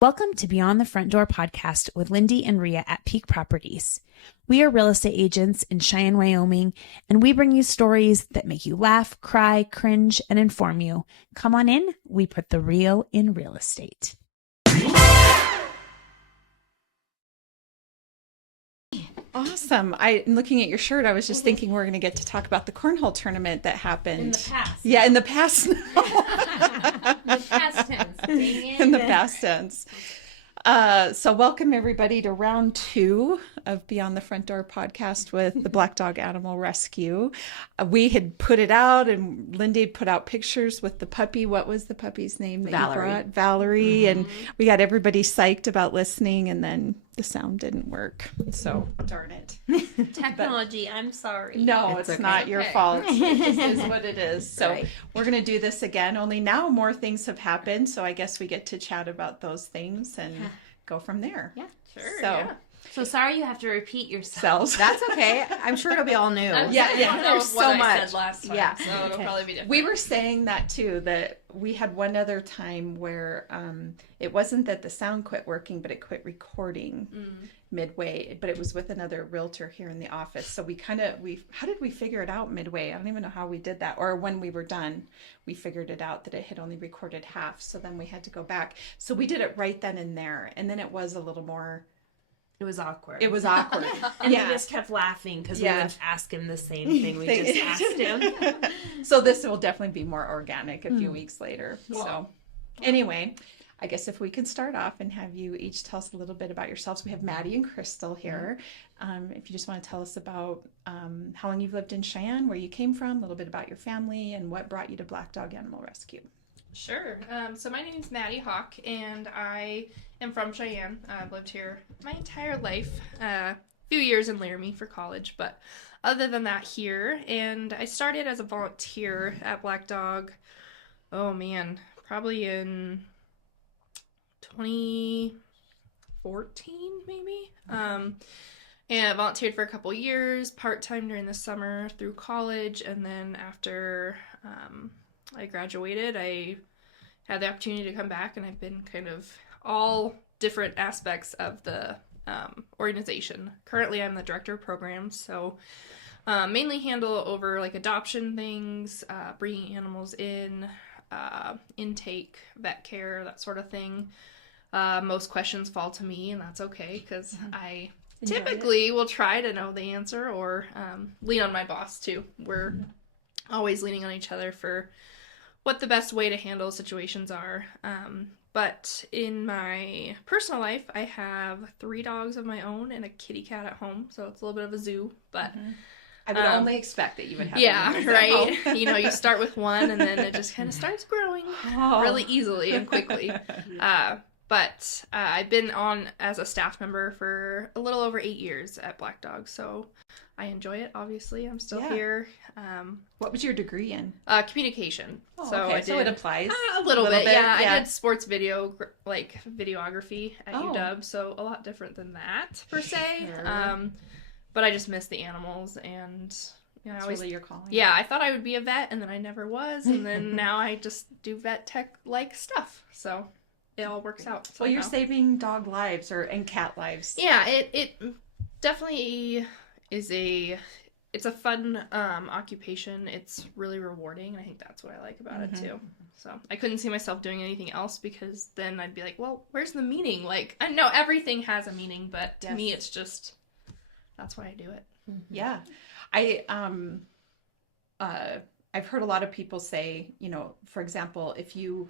Welcome to Beyond the Front Door podcast with Lindee and Rhea at Peak Properties. We are real estate agents in Cheyenne, Wyoming, and we bring you stories that make you laugh, cry, cringe, and inform you. Come on in. We put the real in real estate. Awesome. Looking at your shirt, I was just thinking we're going to get to talk about the cornhole tournament that happened. In the past. Yeah, in the past. In the past tense. Dang it. In the past tense. So welcome everybody to round 2 of Beyond the Front Door podcast with the Black Dog Animal Rescue. We had put it out and Lindee put out pictures with the puppy. What was the puppy's name that Valerie. you brought? Valerie. Mm-hmm. And we got everybody psyched about listening, and then the sound didn't work. So darn it. Technology, I'm sorry. No, it's okay. not your fault. It just is what it is. So Right. we're going to do this again, only now more things have happened. So I guess we get to chat about those things and go from there. Yeah, sure. So, yeah. So sorry you have to repeat yourself. Cells. That's okay. I'm sure it'll be all new. Yeah. There's so much. I said last time, Yeah. so it'll probably be different. We were saying that too, that we had one other time where it wasn't that the sound quit working, but it quit recording midway, but it was with another realtor here in the office. So how did we figure it out midway? I don't even know how we did that. Or when we were done, we figured it out that it had only recorded half. So then we had to go back. So we did it right then and there. And then it was a little more... It was awkward. It was awkward. And we just kept laughing because we would ask him the same thing we just asked him. So this will definitely be more organic a few weeks later. So anyway, I guess if we can start off and have you each tell us a little bit about yourselves. We have Maddie and Crystal here. If you just want to tell us about how long you've lived in Cheyenne, where you came from, a little bit about your family, and what brought you to Black Dog Animal Rescue. Sure. So my name is Maddie Hawk, and I am from Cheyenne. I've lived here my entire life. A few years in Laramie for college, but other than that, here. And I started as a volunteer at Black Dog. Oh man, probably in 2014, maybe. And I volunteered for a couple years, part-time during the summer through college, and then after I graduated, I had the opportunity to come back, and I've been kind of all different aspects of the organization. Currently, I'm the director of programs, so mainly handle over like adoption things, bringing animals in, intake, vet care, that sort of thing. Most questions fall to me, and that's okay because I typically will try to know the answer or lean on my boss too. We're always leaning on each other for what the best way to handle situations are. But in my personal life, I have 3 dogs of my own and a kitty cat at home, so it's a little bit of a zoo, but I would only expect that you would have yeah, right. You know, you start with one and then it just kind of starts growing really easily and quickly. But I've been on as a staff member for a little over 8 years at Black Dog, so I enjoy it, obviously. I'm still here. What was your degree in? Communication. Oh, so okay. I did So it applies. a little bit. Yeah. I did sports video, like videography at Oh. UW, so a lot different than that, per se. Sure. But I just miss the animals, and you know, That's I always... really your calling. Yeah, I thought I would be a vet, and then I never was, and then now I just do vet tech-like stuff, so it all works out. Well, you're somehow. saving dog lives and cat lives. Yeah, it definitely is it's a fun occupation. It's really rewarding, and I think that's what I like about it too. So I couldn't see myself doing anything else because then I'd be like, well, where's the meaning? Like, I know everything has a meaning, but to me, it's just, that's why I do it. Yeah. I've heard a lot of people say, you know, for example, if you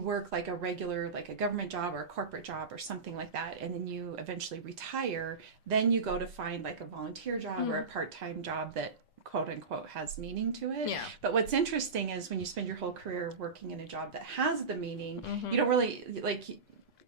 work like a regular, like a government job or a corporate job or something like that, and then you eventually retire, then you go to find like a volunteer job or a part-time job that quote unquote has meaning to it. Yeah. But what's interesting is when you spend your whole career working in a job that has the meaning, you don't really like,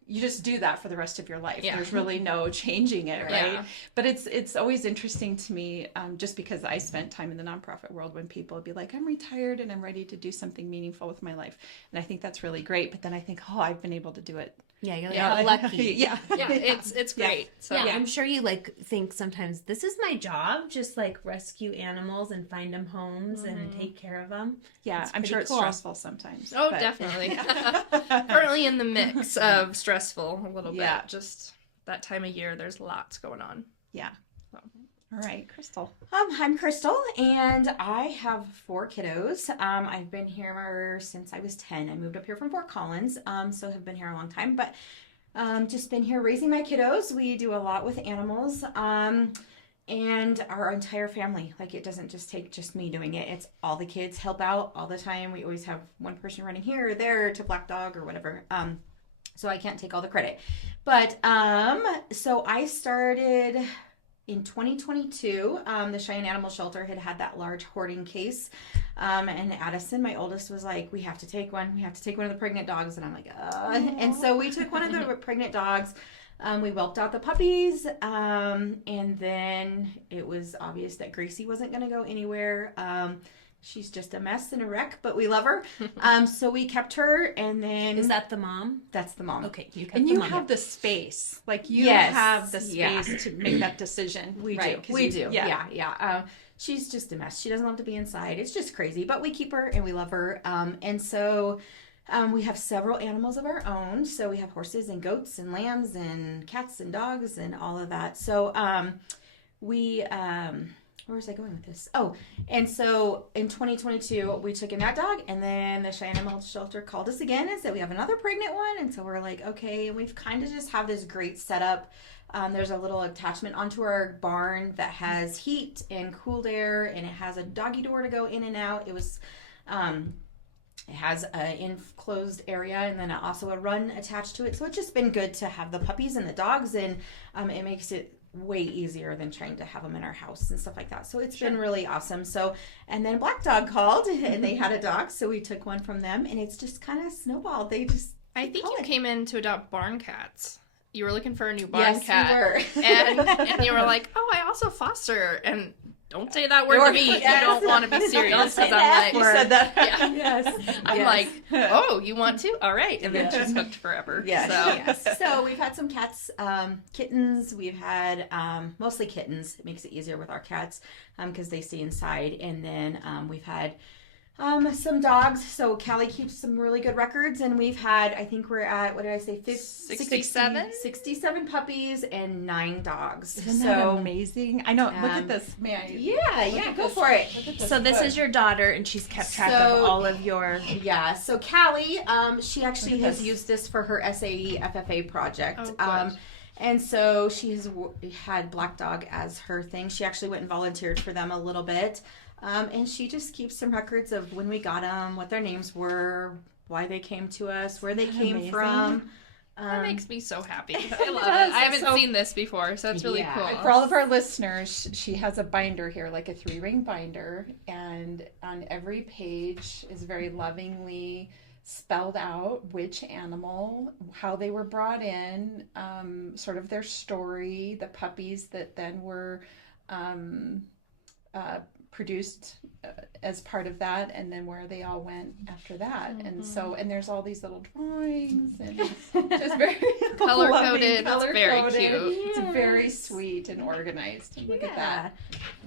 you just do that for the rest of your life. Yeah. There's really no changing it, right? Yeah. But it's always interesting to me, just because I spent time in the nonprofit world, when people would be like, I'm retired and I'm ready to do something meaningful with my life. And I think that's really great. But then I think, oh, I've been able to do it Yeah, you're like, Yeah. how lucky. Yeah. Yeah, it's great. So Yeah, I'm sure you like think sometimes this is my job, just like rescue animals and find them homes and take care of them. Yeah, It's I'm pretty sure it's cool. stressful sometimes. Oh, but- definitely. Currently in the mix of stressful a little Yeah. bit. Just that time of year, there's lots going on. Yeah. All right, Crystal. I'm Crystal, and I have 4 kiddos. I've been here since I was 10. I moved up here from Fort Collins, so have been here a long time. But just been here raising my kiddos. We do a lot with animals, and our entire family. Like, it doesn't just take just me doing it. It's all the kids help out all the time. We always have one person running here or there to Black Dog or whatever. So I can't take all the credit. But so I started in 2022. The Cheyenne Animal Shelter had that large hoarding case. And Addison, my oldest, was like, we have to take one. We have to take one of the pregnant dogs. And I'm like, And so we took one of the pregnant dogs. We whelped out the puppies. And then it was obvious that Gracie wasn't going to go anywhere. She's just a mess and a wreck, but we love her. So we kept her, and then... Is that the mom? That's the mom. Okay, you kept And the you mom. have the space. Like, you Yes. have the Yeah. space to make that decision. We right? do. 'Cause We you- do. Yeah. She's just a mess. She doesn't love to be inside. It's just crazy, but we keep her and we love her. And so we have several animals of our own. So we have horses and goats and lambs and cats and dogs and all of that. So where was I going with this? Oh, and so in 2022, we took in that dog, and then the Cheyenne Animal Shelter called us again and said, we have another pregnant one. And so we're like, okay. And we've kind of just have this great setup. There's a little attachment onto our barn that has heat and cooled air, and it has a doggy door to go in and out. It has an enclosed area and then also a run attached to it. So it's just been good to have the puppies and the dogs, and it makes it way easier than trying to have them in our house and stuff like that. So it's been really awesome. So, and then Black Dog called and they had a dog. So we took one from them, and it's just kind of snowballed. They just, I think you call it. came in to adopt barn cats. You were looking for a new barn Yes, cat. we were. and you were like, oh, I also foster. And don't say that word Or- to me if yes. you don't want to be serious. Don't say Because I'm that. like, You said that. Yeah. yes. I'm Yes. like, oh, you want to? All right. And then she's hooked forever. Yes, So. yes. So we've had some cats, kittens. We've had mostly kittens. It makes it easier with our cats because they stay inside. And then we've had some dogs. So Callie keeps some really good records. And we've had, I think we're at, what did I say? 67? 67 puppies and 9 dogs. Isn't that amazing? I know. Look at this. May I? Yeah, go for it. So this is your daughter, and she's kept track of So- all of your... Yeah, so Callie, she actually Look at has this. used this for her SAE FFA project. Oh, good. And so she has had Black Dog as her thing. She actually went and volunteered for them a little bit. And she just keeps some records of when we got them, what their names were, why they came to us, where they came amazing? from. That makes me so happy. I love does. it. I haven't So- seen this before, so it's really Yeah. cool. For all of our listeners, she has a binder here, like a 3-ring binder, and on every page is very lovingly spelled out which animal, how they were brought in, sort of their story, the puppies that then were produced as part of that, and then where they all went after that. And so, and there's all these little drawings and just very Color loving, coded. It's very color-coded. cute. It's very sweet and organized. Look at that.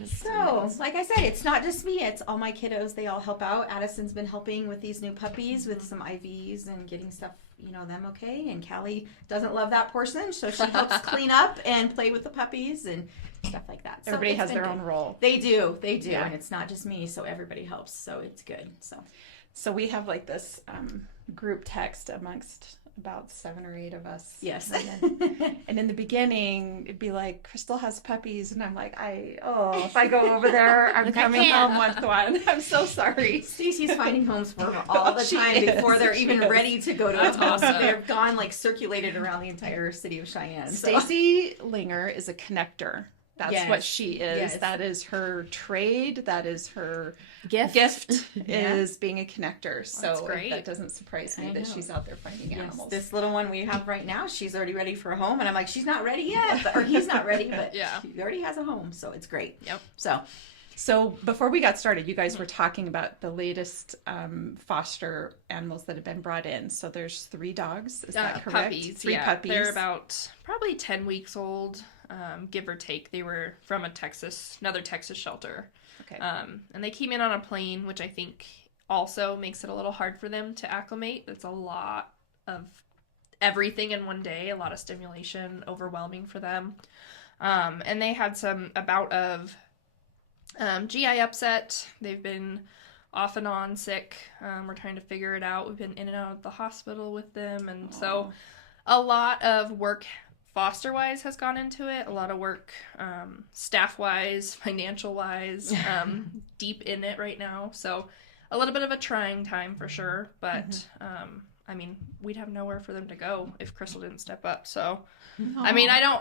So, like I said, it's not just me, it's all my kiddos. They all help out. Addison's been helping with these new puppies with some IVs and getting stuff, them okay. And Callie doesn't love that portion, so she helps clean up and play with the puppies and stuff like that. So Everybody it's has been their good. own role. They do. Yeah. And it's not just me, so everybody helps. So it's good. So we have like this group text amongst about 7 or 8 of us. Yes. And in the beginning, it'd be like, Crystal has puppies. And I'm like, if I go over there, I'm coming home with one. I'm so sorry. Stacey's finding homes for her all the She time is. before they're She even is. ready to go to That's a home. awesome. They're gone, circulated around the entire city of Cheyenne. So. Stacy Linger is a connector. That's Yes. what she is. Yes. That is her trade. That is her Gift. Yeah. is being a connector. So great. that doesn't surprise me I that know. she's out there finding Yes, animals. this little one we have right now, she's already ready for a home, and I'm like, she's not ready yet, or he's not ready, but Yeah. she already has a home, so it's great. Yep. So, So before we got started, you guys were talking about the latest foster animals that have been brought in. So there's 3 dogs. Is that correct? Puppies. 3 puppies. They're about probably 10 weeks old, give or take. They were from another Texas shelter. Okay. And they came in on a plane, which I think also makes it a little hard for them to acclimate. It's a lot of everything in one day, a lot of stimulation, overwhelming for them. And they had a bout of GI upset. They've been off and on sick. We're trying to figure it out. We've been in and out of the hospital with them. And so a lot of work foster-wise has gone into it. A lot of work staff-wise, financial-wise, deep in it right now. So a little bit of a trying time for sure. But, I mean, we'd have nowhere for them to go if Crystal didn't step up. So, I mean, I don't,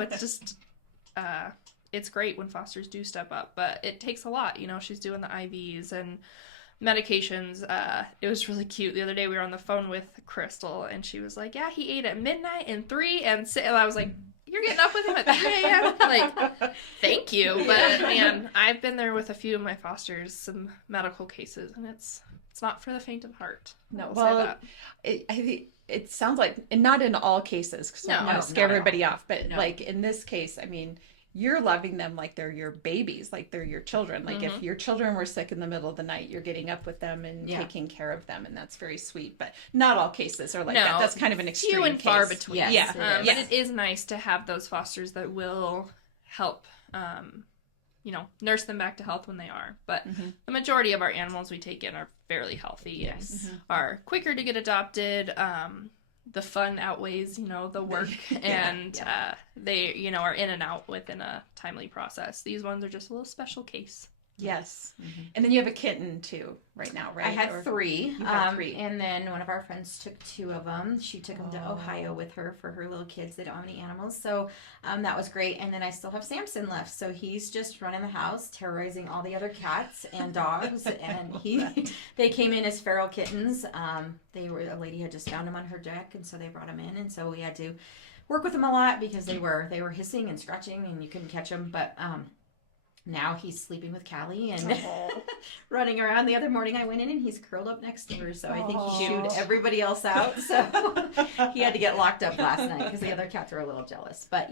it's just, it's great when fosters do step up, but it takes a lot. She's doing the IVs and medications. It was really cute. The other day we were on the phone with Crystal and she was like, yeah, he ate at midnight and 3 and 6. And I was like, you're getting up with him at 3 a.m.? Like, thank you. But man, I've been there with a few of my fosters, some medical cases, and it's not for the faint of heart. No, well, I think it sounds like, and not in all cases, because I don't want to scare everybody off, but like in this case, I mean, you're loving them like they're your babies, like they're your children. Like if your children were sick in the middle of the night, you're getting up with them and taking care of them, and that's very sweet. But not all cases are like that. That's kind of an extreme few and case. far between. Yes, but it is nice to have those fosters that will help, nurse them back to health when they are. But the majority of our animals we take in are fairly healthy and are quicker to get adopted. The fun outweighs, the work, and they, are in and out within a timely process. These ones are just a little special case. Yes. And then you have a kitten too right now, right? I had 3. You had 3. And then one of our friends took 2 of them. She took them to Ohio with her for her little kids. They don't have any animals. So that was great. And then I still have Samson left. So he's just running the house, terrorizing all the other cats and dogs. And they came in as feral kittens. A lady had just found them on her deck. And so they brought them in. And so we had to work with them a lot because they were hissing and scratching and you couldn't catch them. But, now he's sleeping with Callie and running around. The other morning I went in and he's curled up next to her. So I think he shooed everybody else out. So he had to get locked up last night because the other cats were a little jealous. But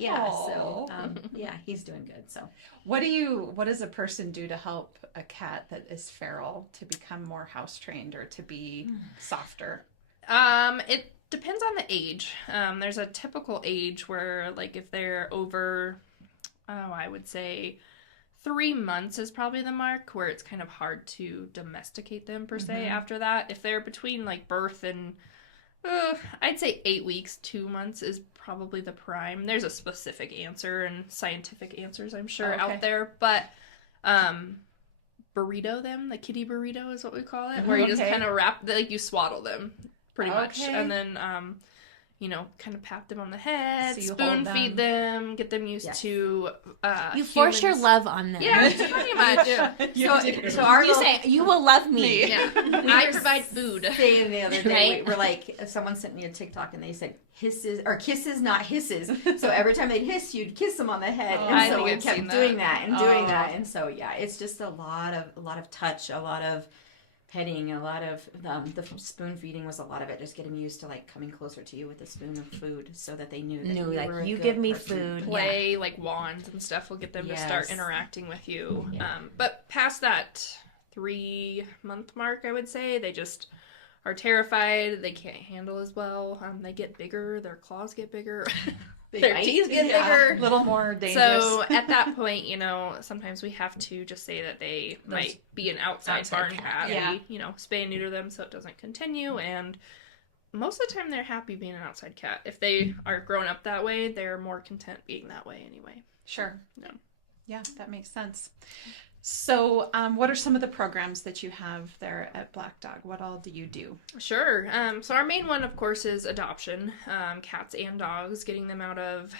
he's doing good. So what does a person do to help a cat that is feral to become more house trained or to be softer? It depends on the age. There's a typical age where like if they're over, I would say 3 months is probably the mark where it's kind of hard to domesticate them per se after that. If they're between like birth and I'd say 8 weeks, 2 months is probably the prime. There's a specific answer and scientific answers I'm sure out there, but burrito them, the kitty burrito is what we call it, where you just kind of wrap, like you swaddle them pretty much, and then kind of pat them on the head, so spoon feed them, get them used to you force your love on them. Yeah, pretty much. You say, you will love me. Yeah. I provide food. Saying the other day, we're like, someone sent me a TikTok and they said, kisses, not hisses. So every time they'd hiss, you'd kiss them on the head. And so we kept doing that and doing that. And so, it's just a lot of touch, a lot of petting, a lot of the spoon feeding was a lot of it, just getting used to like coming closer to you with a spoon of food so that they knew that you give me food. Play like wands and stuff will get them to start interacting with you. But past that 3-month mark, I would say, they just are terrified. They can't handle as well. They get bigger. Their claws get bigger. Their teeth get bigger. A little more dangerous. So at that point, sometimes we have to just say that they might be an outside barn cat. And we, spay and neuter them so it doesn't continue. And most of the time they're happy being an outside cat. If they are grown up that way, they're more content being that way anyway. Sure. Yeah, that makes sense. So what are some of the programs that you have there at Black Dog? What all do you do? Sure. So our main one, of course, is adoption. Cats and dogs, getting them out of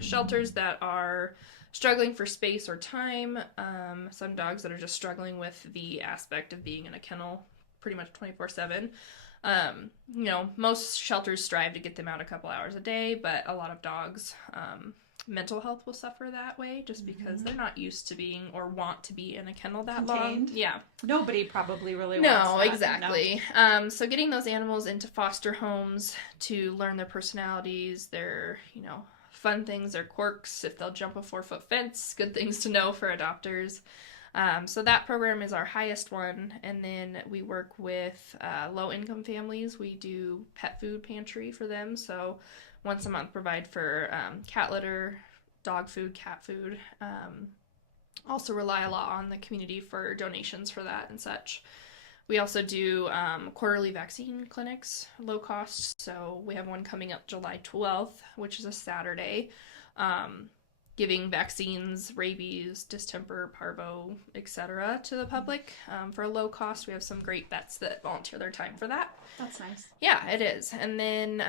shelters that are struggling for space or time. Some dogs that are just struggling with the aspect of being in a kennel pretty much 24/7. Most shelters strive to get them out a couple hours a day, but a lot of dogs mental health will suffer that way just because they're not used to being or want to be in a kennel that Contained. long. Yeah. Nobody probably really wants No, that. exactly. So getting those animals into foster homes to learn their personalities, their, fun things, their quirks, if they'll jump a 4-foot fence, good things to know for adopters. So that program is our highest one. And then we work with low-income families. We do pet food pantry for them. So once a month provide for cat litter, dog food, cat food. Also rely a lot on the community for donations for that and such. We also do quarterly vaccine clinics, low cost. So we have one coming up July 12th, which is a Saturday, giving vaccines, rabies, distemper, parvo, etc. to the public for a low cost. We have some great vets that volunteer their time for that. That's nice. Yeah, it is. And then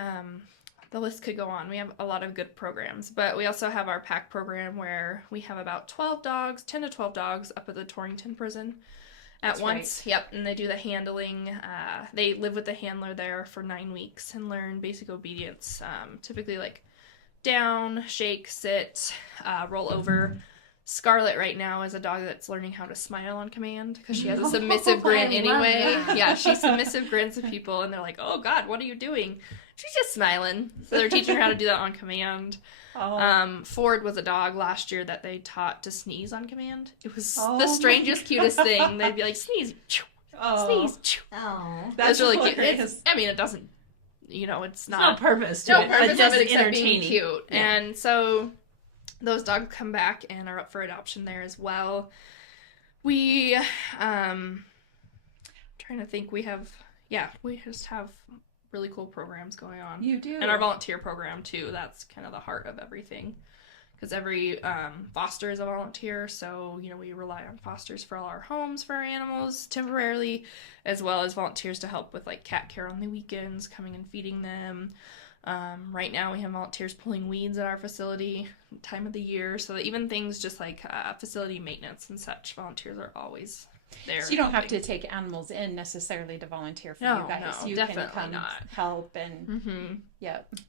the list could go on. We have a lot of good programs, but we also have our pack program where we have about 10 to 12 dogs up at the Torrington prison at once. Right. Yep, and they do the handling. They live with the handler there for 9 weeks and learn basic obedience, typically like down, shake, sit, roll over. Scarlett right now is a dog that's learning how to smile on command because she has a submissive grin anyway. Yeah, she submissive grins at people and they're like, oh God, what are you doing? She's just smiling. So they're teaching her how to do that on command. Oh. Ford was a dog last year that they taught to sneeze on command. It was the strangest, cutest thing. They'd be like, sneeze, sneeze. Oh, that's really cute. It doesn't, it's not. No purpose to it. No purpose just of it except entertaining. being cute. Yeah. And so those dogs come back and are up for adoption there as well. We, trying to think, we just have really cool programs going on. You do. And our volunteer program too. That's kind of the heart of everything. Because every foster is a volunteer, so, we rely on fosters for all our homes for our animals temporarily, as well as volunteers to help with, like, cat care on the weekends, coming and feeding them. Right now we have volunteers pulling weeds at our facility, time of the year, so that even things just like facility maintenance and such, volunteers are always there. So you don't have to take animals in necessarily to volunteer for you guys. No, you definitely can come help and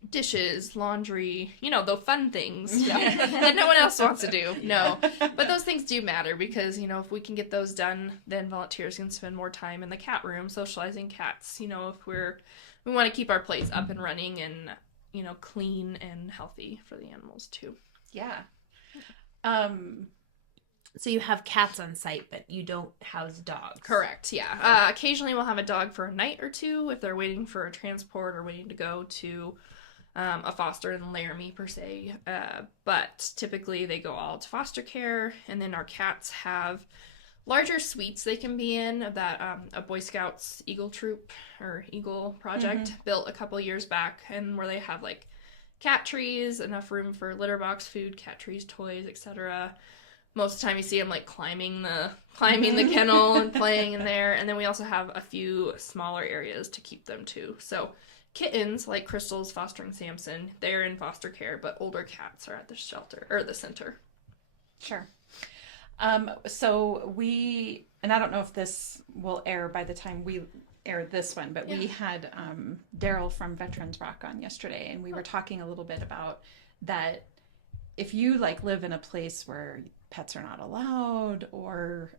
dishes, laundry, the fun things that no one else wants to do. No, but those things do matter because if we can get those done, then volunteers can spend more time in the cat room socializing cats. If we want to keep our place up and running and clean and healthy for the animals too. Yeah. So you have cats on site, but you don't house dogs. Correct, yeah. Occasionally we'll have a dog for a night or two if they're waiting for a transport or waiting to go to a foster in Laramie per se. But typically they go all to foster care, and then our cats have larger suites they can be in that a Boy Scouts Eagle Troop or Eagle Project built a couple years back, and where they have like cat trees, enough room for litter box, food, cat trees, toys, etc. Most of the time you see them like climbing the kennel and playing in there. And then we also have a few smaller areas to keep them too. So kittens, like Crystal's fostering Samson, they're in foster care, but older cats are at the shelter or the center. Sure. So and I don't know if this will air by the time we air this one, but we had Daryl from Veterans Rock on yesterday, and we were talking a little bit about that. If you live in a place where pets are not allowed, or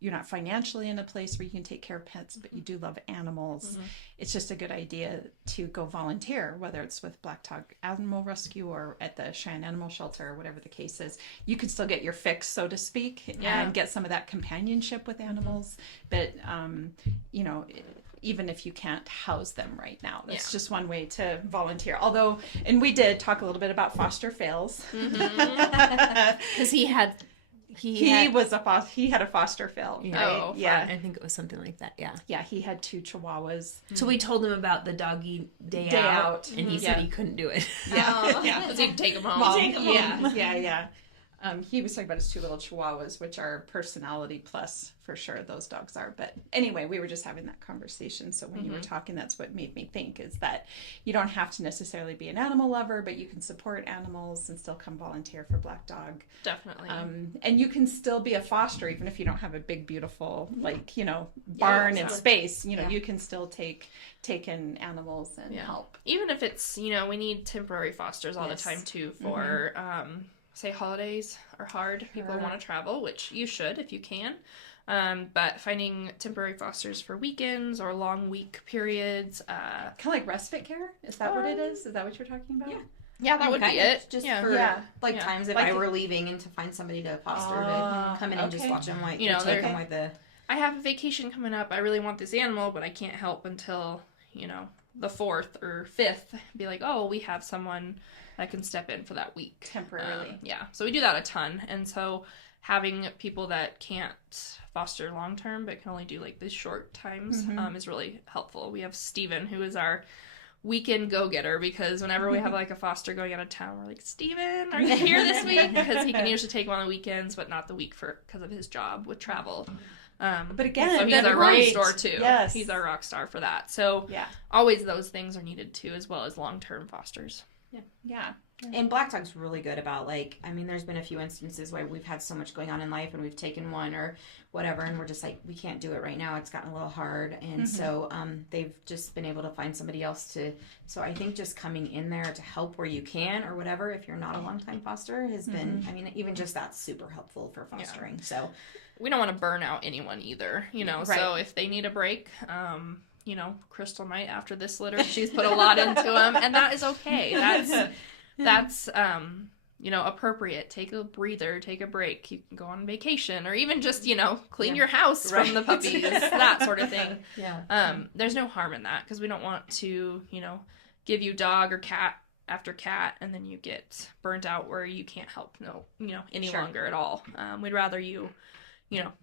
you're not financially in a place where you can take care of pets, but you do love animals, it's just a good idea to go volunteer, whether it's with Black Dog Animal Rescue or at the Cheyenne Animal Shelter or whatever the case is. You could still get your fix, so to speak, and get some of that companionship with animals. But, even if you can't house them right now, that's just one way to volunteer. Although, and we did talk a little bit about foster fails. Because he had a foster fail. Yeah. Right? I think it was something like that. Yeah. Yeah. He had 2 Chihuahuas. So we told him about the doggy day out, and he said he couldn't do it. Yeah. Because he'd take them home. Well, Yeah. He was talking about his 2 little Chihuahuas, which are personality plus for sure. Those dogs are. But anyway, we were just having that conversation. So when you were talking, that's what made me think is that you don't have to necessarily be an animal lover, but you can support animals and still come volunteer for Black Dog. Definitely. And you can still be a foster, even if you don't have a big, beautiful, like, barn and space. You can still take in animals and help. Even if it's, we need temporary fosters all the time too for, say holidays are hard. People want to travel, which you should if you can. But finding temporary fosters for weekends or long week periods. Kind of like respite care? Is that what it is? Is that what you're talking about? Yeah, that would be it. Just for times if I were leaving and to find somebody to foster to come in and just watch them take them with the... I have a vacation coming up. I really want this animal, but I can't help until, the 4th or 5th. Be like, oh, we have someone that can step in for that week. Temporarily. So we do that a ton. And so having people that can't foster long term but can only do like these short times is really helpful. We have Steven, who is our weekend go-getter, because whenever we have like a foster going out of town, we're like, Steven, are you here this week? Because he can usually take him on the weekends, but not the week because of his job with travel. But again, so he's our rock star too. Yes. He's our rock star for that. So always those things are needed too, as well as long-term fosters. Yeah. And Black Dog's really good about there's been a few instances where we've had so much going on in life and we've taken one or whatever and we're just like, we can't do it right now. It's gotten a little hard. And so they've just been able to find somebody else so I think just coming in there to help where you can or whatever, if you're not a long-time foster, has been, even just that's super helpful for fostering. Yeah. So we don't want to burn out anyone either, so if they need a break, Crystal might after this litter. She's put a lot into them, and that is okay. That's appropriate. Take a breather, take a break. You can go on vacation, or even just clean your house from the puppies, that sort of thing. There's no harm in that, because we don't want to give you dog or cat after cat, and then you get burnt out where you can't help any longer at all. We'd rather you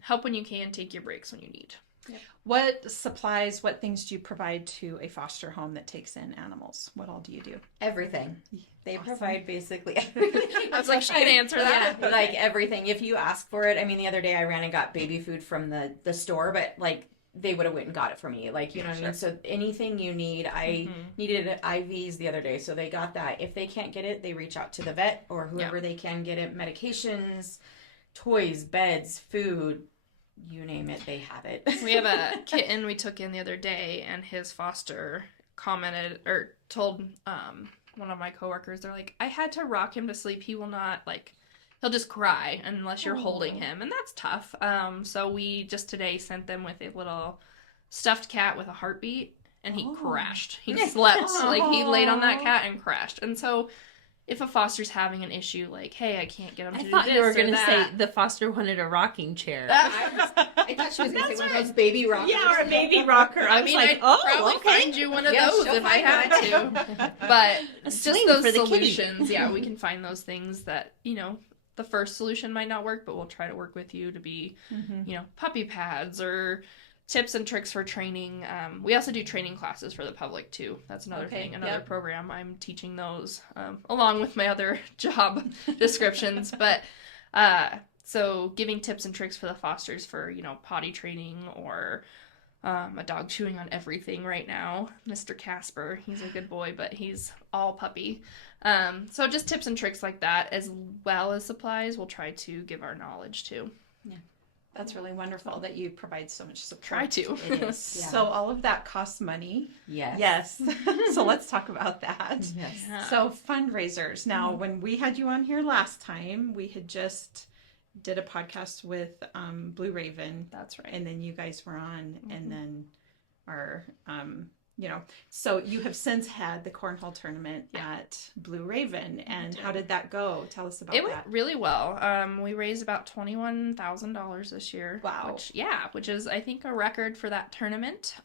help when you can, take your breaks when you need. Yep. What supplies, what things do you provide to a foster home that takes in animals? What all do you do? Everything. They provide basically everything. I was like, she can answer that. Yeah, like everything. If you ask for it, the other day I ran and got baby food from the store, but they would have went and got it for me. What I mean? So anything you need, I needed IVs the other day, so they got that. If they can't get it, they reach out to the vet or whoever they can get it. Medications, toys, beds, food, you name it, they have it. We have a kitten we took in the other day, and his foster commented or told one of my coworkers, they're like, I had to rock him to sleep. He will not, he'll just cry unless you're holding him, and that's tough. So we just today sent them with a little stuffed cat with a heartbeat, and he crashed. He slept. He laid on that cat and crashed. And so if a foster's having an issue, hey, I can't get him to do this. I thought you were going to say the foster wanted a rocking chair. I thought she was going to say one of those baby rockers. Yeah, or a baby rocker. I'd probably find you one of those if I had to. But just those solutions, we can find those things that, the first solution might not work, but we'll try to work with you to be, puppy pads or tips and tricks for training. We also do training classes for the public too. That's another thing, another program. I'm teaching those along with my other job descriptions. But so giving tips and tricks for the fosters for, potty training or a dog chewing on everything right now. Mr. Casper, he's a good boy, but he's all puppy. So just tips and tricks like that, as well as supplies, we'll try to give our knowledge to. Yeah. That's really wonderful that you provide so much support. Try to. It is. Yeah. So all of that costs money. Yes. Yes. So let's talk about that. Yes. Yeah. So fundraisers. Now, when we had you on here last time, we had just did a podcast with Blue Raven. That's right. And then you guys were on, and then our so you have since had the cornhole tournament at Blue Raven, and how did that go? Tell us about that. It went really well. We raised about $21,000 this year. Wow. Which is, I think, a record for that tournament.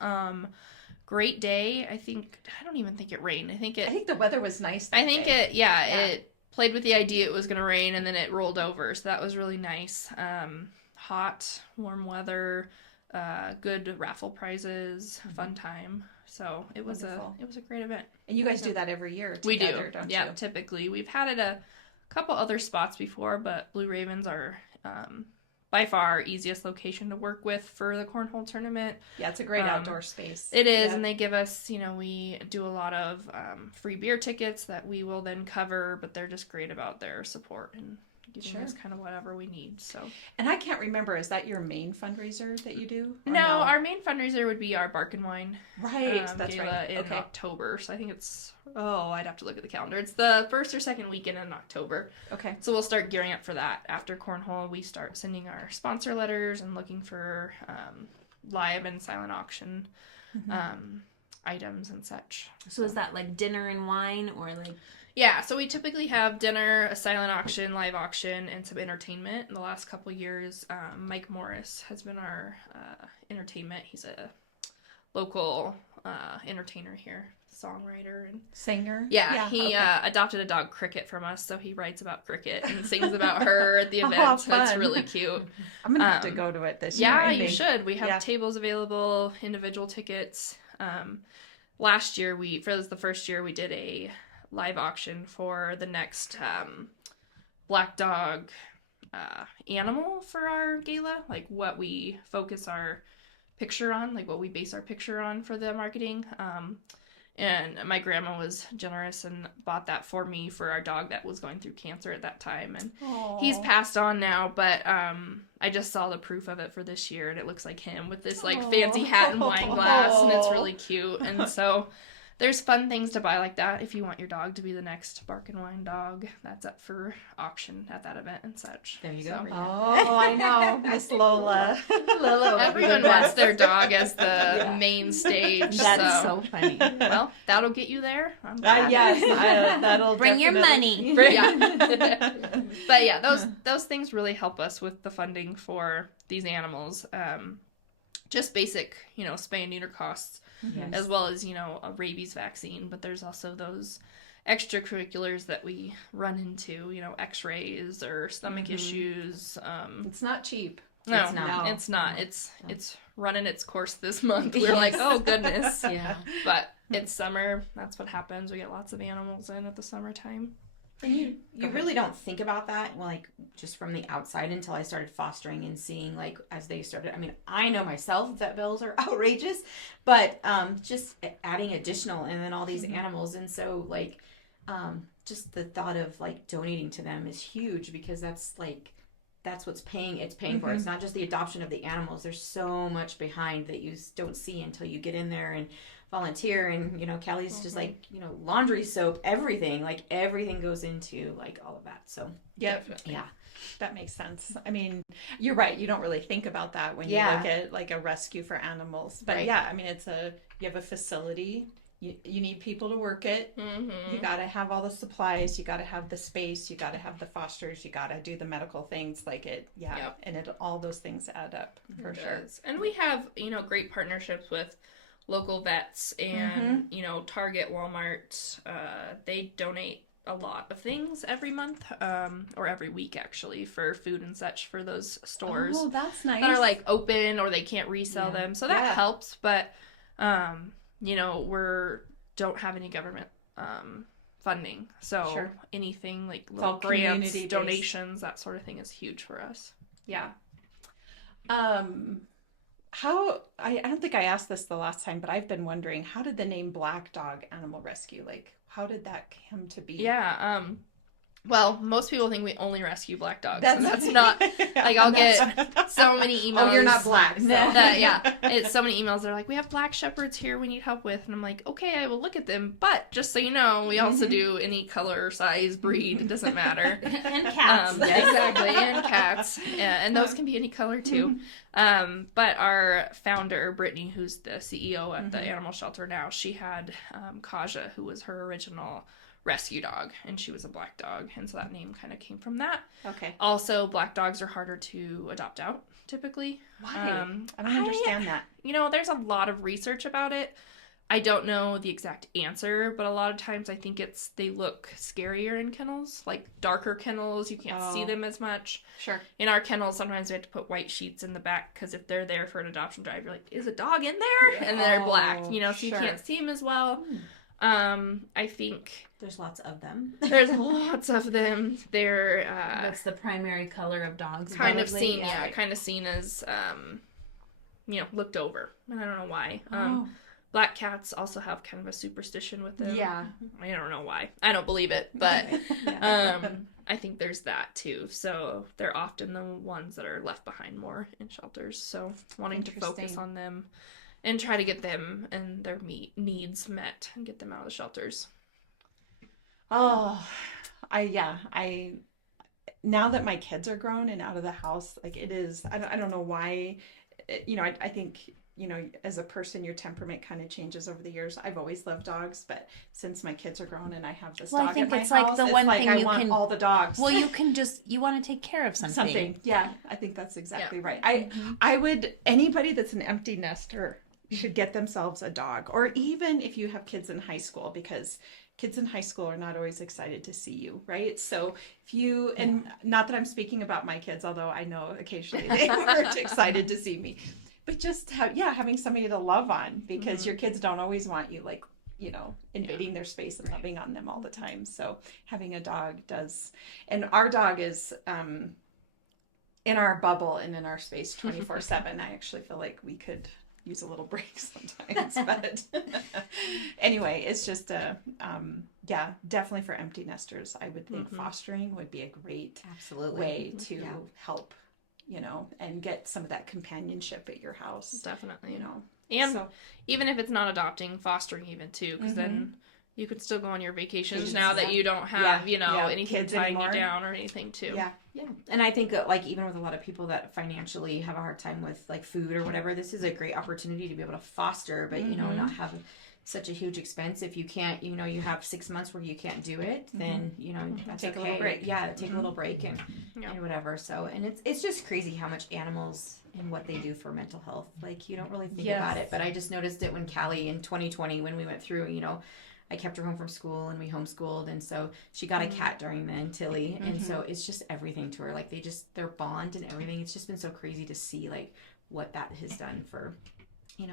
Great day. I don't even think it rained. I think the weather was nice that day. It played with the idea it was going to rain, and then it rolled over, so that was really nice. Hot, warm weather, good raffle prizes, fun time. So it was a great event. And you guys do that every year together, we do. Don't Yeah, you? typically. We've had it a couple other spots before, but Blue Ravens are by far our easiest location to work with for the cornhole tournament. Yeah, it's a great outdoor space. It is, and they give us, we do a lot of free beer tickets that we will then cover, but they're just great about their support and giving us kind of whatever we need. So, and I can't remember, is that your main fundraiser that you do? No, our main fundraiser would be our Bark and Wine that's gala right. in October. So I think it's I'd have to look at the calendar. It's the first or second weekend in October. Okay. So we'll start gearing up for that. After cornhole, we start sending our sponsor letters and looking for live and silent auction items and such. So is that like dinner and wine or like? Yeah, so we typically have dinner, a silent auction, live auction, and some entertainment. In the last couple years, Mike Morris has been our entertainment. He's a local entertainer here, songwriter and singer. Yeah, he adopted a dog, Cricket, from us, so he writes about Cricket and sings about her at the event. So it's really cute. I'm gonna have to go to it this year. Yeah, you should. We have tables available, individual tickets. Last year, for the first year, we did a live auction for the next black dog animal for our gala, like what we focus our picture on, like what we base our picture on for the marketing. And my grandma was generous and bought that for me for our dog that was going through cancer at that time. And he's passed on now, but I just saw the proof of it for this year, and it looks like him with this like fancy hat and wine glass, and it's really cute. And so there's fun things to buy like that if you want your dog to be the next Bark and Wine dog. That's up for auction at that event and such. There you go. Oh, I know. Miss Lola. Everyone wants their dog as the main stage. That's so funny. Well, that'll get you there. I'm glad. Yes, that'll bring your money. Yeah. But yeah, those things really help us with the funding for these animals. Just basic, spay and neuter costs. Yes. As well as, a rabies vaccine, but there's also those extracurriculars that we run into, x-rays or stomach issues. It's not cheap. No, it's not. It's running its course this month. We're like, oh goodness. Yeah. But it's summer. That's what happens. We get lots of animals in at the summertime. And you really don't think about that, just from the outside until I started fostering and seeing, as they started. I mean, I know myself that bills are outrageous, but just adding additional and then all these animals. And so, just the thought of, donating to them is huge because that's what's paying for. It's not just the adoption of the animals. There's so much behind that you don't see until you get in there and volunteer. And Callie's just laundry soap, everything goes into all of that. So Definitely. Yeah, that makes sense. I mean, you're right, you don't really think about that when you look at a rescue for animals, but I mean, you have a facility, you need people to work it. You got to have all the supplies, you got to have the space, you got to have the fosters, you got to do the medical things and all those things add up for sure. And we have great partnerships with local vets and Target, Walmart. They donate a lot of things every month or every week actually for food and such for those stores. Oh, that's nice. That are open or they can't resell them, so that helps. But we don't have any government funding, so anything little grants, donations, that sort of thing is huge for us. How, I don't think I asked this the last time, but I've been wondering, how did the name Black Dog Animal Rescue, how did that come to be? Yeah, well, most people think we only rescue black dogs, and that's not, I'll get so many emails. Oh, you're not black. So. It's so many emails that are we have black shepherds here we need help with, and I'm like, okay, I will look at them, but just so you know, we also do any color, size, breed, it doesn't matter. And cats. Exactly, and cats, and those can be any color too. But our founder, Brittany, who's the CEO at the animal shelter now, she had Kaja, who was her original rescue dog, and she was a black dog, and so that name kind of came from that. Okay. Also, black dogs are harder to adopt out typically. Why? I don't understand that. There's a lot of research about it. I don't know the exact answer, but a lot of times I think they look scarier in kennels, darker kennels. You can't see them as much. Sure. In our kennels, sometimes we have to put white sheets in the back because if they're there for an adoption drive, you're like, is a dog in there? And they're black, so you can't see them as well. I think There's lots of them. there's lots of them. They're That's the primary color of dogs. kind of probably. seen, kind of seen as, looked over. And I don't know why. Black cats also have kind of a superstition with them. Yeah. I don't know why. I don't believe it, but I think there's that too. So they're often the ones that are left behind more in shelters. So wanting to focus on them and try to get them and their needs met and get them out of the shelters. Oh, I now that my kids are grown and out of the house, like it is, I don't know why, I think, as a person, your temperament kind of changes over the years. I've always loved dogs, but since my kids are grown and I have this dog I think at my it's like house, the one thing I you want can all the dogs. Well, you want to take care of something. Yeah, I think that's exactly right. I would, anybody that's an empty nester should get themselves a dog, or even if you have kids in high school, because kids in high school are not always excited to see you, right? So if you, and not that I'm speaking about my kids, although I know occasionally they weren't excited to see me, but just having somebody to love on, because your kids don't always want you invading their space and loving on them all the time. So having a dog does, and our dog is in our bubble and in our space 24/7. I actually feel like we could use a little break sometimes, but anyway, it's just definitely for empty nesters. I would think fostering would be a great way to help, and get some of that companionship at your house. Definitely, and even if it's not adopting, fostering even too, because then you could still go on your vacations now that you don't have, anything tying you down or anything too. Yeah. And I think that, even with a lot of people that financially have a hard time with food or whatever, this is a great opportunity to be able to foster, but not have such a huge expense. If you can't, you have 6 months where you can't do it, then that's take okay. a little break. Yeah, take a little break and whatever. So, and it's just crazy how much animals and what they do for mental health. You don't really think about it, but I just noticed it when Callie in 2020, when we went through, I kept her home from school and we homeschooled, and so she got a cat during then, Tilly, and so it's just everything to her. Their bond and everything. It's just been so crazy to see what that has done for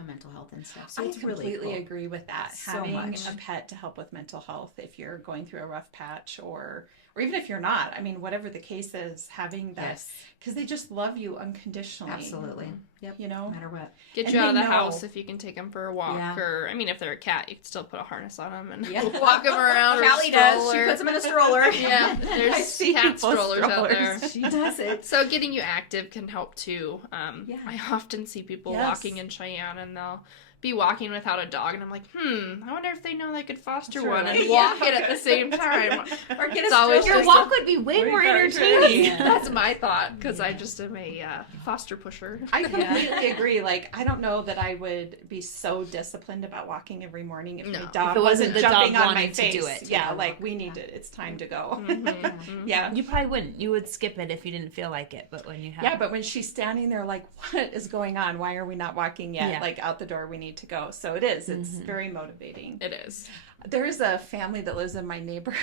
mental health and stuff. So it's really completely cool. agree with that. So Having much. a pet to help with mental health if you're going through a rough patch, or even if you're not. I mean, whatever the case is, having that, because they just love you unconditionally. Absolutely. Yep. No matter what. Get you out of the house if you can take them for a walk, or if they're a cat, you can still put a harness on them and walk them around. Callie does. She puts them in a stroller. There's cat strollers out there. She does it. So getting you active can help too. I often see people walking in Cheyenne, and they'll be walking without a dog, and I'm like, I wonder if they know they could foster one and walk it at the same time. Or get It's always Your just walk would be way more entertaining. That's my thought, because I just am a foster pusher. I completely agree. I don't know that I would be so disciplined about walking every morning if my dog wasn't the jumping dog on my wanting face. to do it. Yeah, we need it. It's time to go. Yeah. You probably wouldn't. You would skip it if you didn't feel like it. But when you have... Yeah, but when she's standing there what is going on? Why are we not walking yet? Out the door, we need to go. So it is. It's very motivating. It is. There is a family that lives in my neighborhood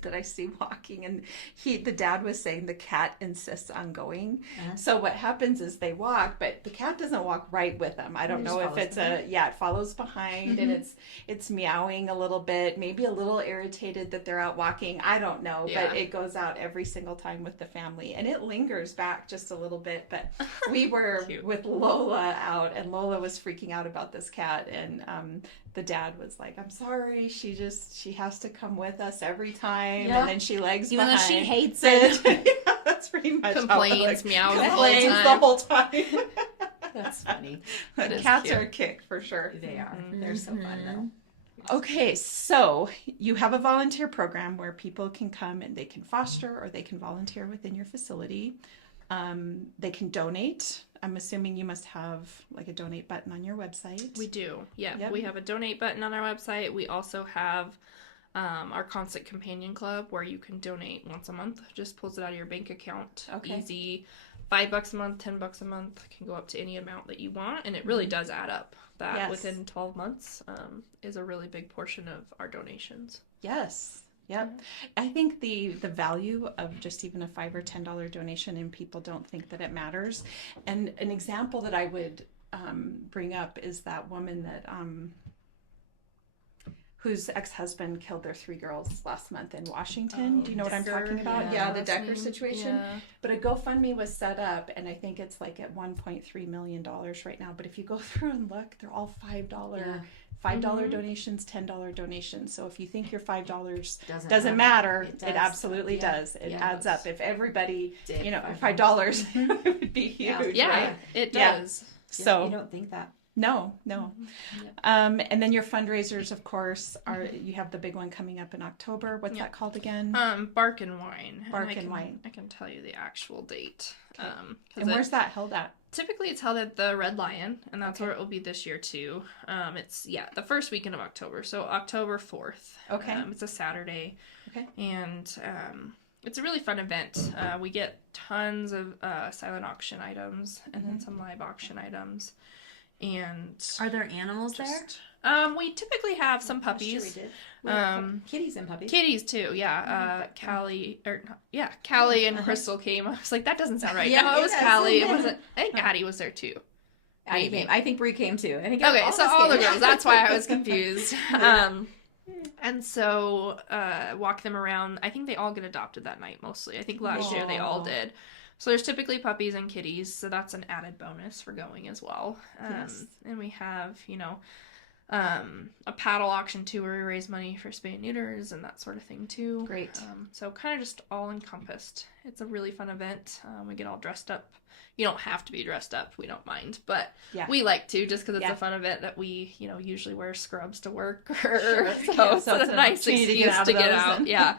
that I see walking, and the dad was saying the cat insists on going. So what happens is they walk, but the cat doesn't walk right with them. I don't know if it's it follows behind, and it's meowing a little bit, maybe a little irritated that they're out walking. I don't know, but it goes out every single time with the family, and it lingers back just a little bit. But we were with Lola out, and Lola was freaking out about this cat, and the dad was like, "I'm sorry, she has to come with us every time," and then she lags even behind. though she hates it. That's pretty much complains, meows the whole time. That's funny. Cats are a kick for sure. They are. They're so fun though. Okay, so you have a volunteer program where people can come and they can foster or they can volunteer within your facility. They can donate. I'm assuming you must have a donate button on your website. We do. Yeah. We have a donate button on our website. We also have our Constant Companion Club, where you can donate once a month. Just pulls it out of your bank account. Okay. Easy. $5 a month, $10 a month, can go up to any amount that you want, and it really does add up. That within 12 months is a really big portion of our donations. Yes. Yep. I think the value of just even a $5 or $10 donation, and people don't think that it matters. And an example that I would bring up is that woman that whose ex-husband killed their 3 girls last month in Washington. Do you know what I'm talking about? Yeah, the the Decker Decker situation. Yeah. But a GoFundMe was set up, and I think it's like at $1.3 million right now. But if you go through and look, they're all $5 donations, $10 donations. So if you think your $5 doesn't matter, it absolutely does. It adds up. If everybody, $5, it would be huge. Yeah, right? it does. So you don't think that. No. And then your fundraisers, of course, are you have the big one coming up in October. What's that called again? Bark and Wine. Bark and Wine. I can tell you the actual date. And where's that held at? Typically it's held at the Red Lion, and that's where it will be this year too. It's the first weekend of October, so October 4th. Okay. It's a Saturday. Okay. And it's a really fun event. We get tons of silent auction items and then some live auction items. And Are there animals there? We typically have some puppies. Sure we did. Kitties and puppies. Kitties too, yeah. Callie and Crystal came. I was like, that doesn't sound right. Yeah, No, it was it does. Callie. It wasn't. I think Addie was there too. Addie came. I think Bree came too. I think Okay, all so of us all the came. girls. That's why I was confused. And so walk them around. I think they all get adopted that night mostly. I think last year they all did. So there's typically puppies and kitties, so that's an added bonus for going as well. And we have, a paddle auction too, where we raise money for spay and neuters and that sort of thing too. Great. So kind of just all encompassed. It's a really fun event. We get all dressed up. You don't have to be dressed up. We don't mind, but we like to just because it's a fun event that we, usually wear scrubs to work. So it's a nice excuse to get out. Yeah.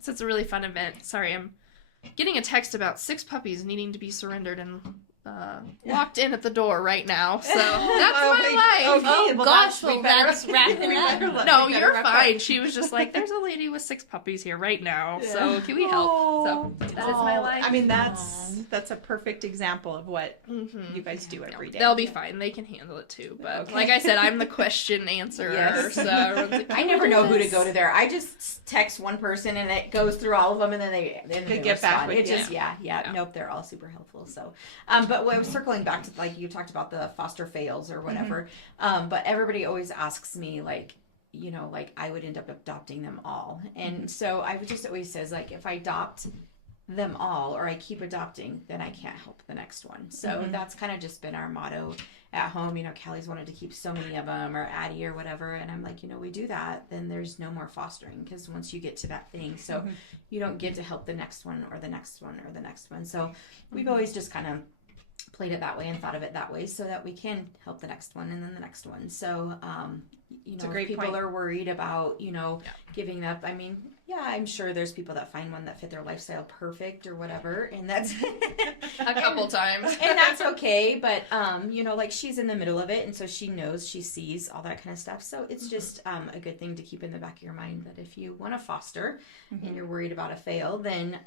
So it's a really fun event. Sorry, I'm getting a text about 6 puppies needing to be surrendered and walked in at the door right now. So that's my life. Okay, well, Gosh, we well, better- that's wrapping we up. better let- No, we better you're wrap up. fine. She was just like, there's a lady with 6 puppies here right now. So can we help? So that is my life. I mean, that's a perfect example of what you guys do every day. They'll be fine. They can handle it too. But like I said, I'm the question answerer. Yes. So everyone's like, I never know who to go to there. I just text one person and it goes through all of them, and then they get back respond. with It you. just nope, they're all super helpful. So, but when I was circling back to, like, you talked about the foster fails or whatever, but everybody always asks me, like, I would end up adopting them all, and so I would just always says, like, if I adopt them all or I keep adopting, then I can't help the next one. So that's kind of just been our motto at home. Callie's wanted to keep so many of them, or Addie or whatever, and I'm like, we do that, then there's no more fostering, because once you get to that thing, so you don't get to help the next one or the next one or the next one. So we've always just kind of played it that way and thought of it that way, so that we can help the next one and then the next one. So It's a great people point. are worried about giving up. I mean, I'm sure there's people that find one that fit their lifestyle perfect or whatever, and that's a couple times. and that's okay. But like, she's in the middle of it, and so she knows, she sees all that kind of stuff. So it's just a good thing to keep in the back of your mind, that if you want to foster and you're worried about a fail, then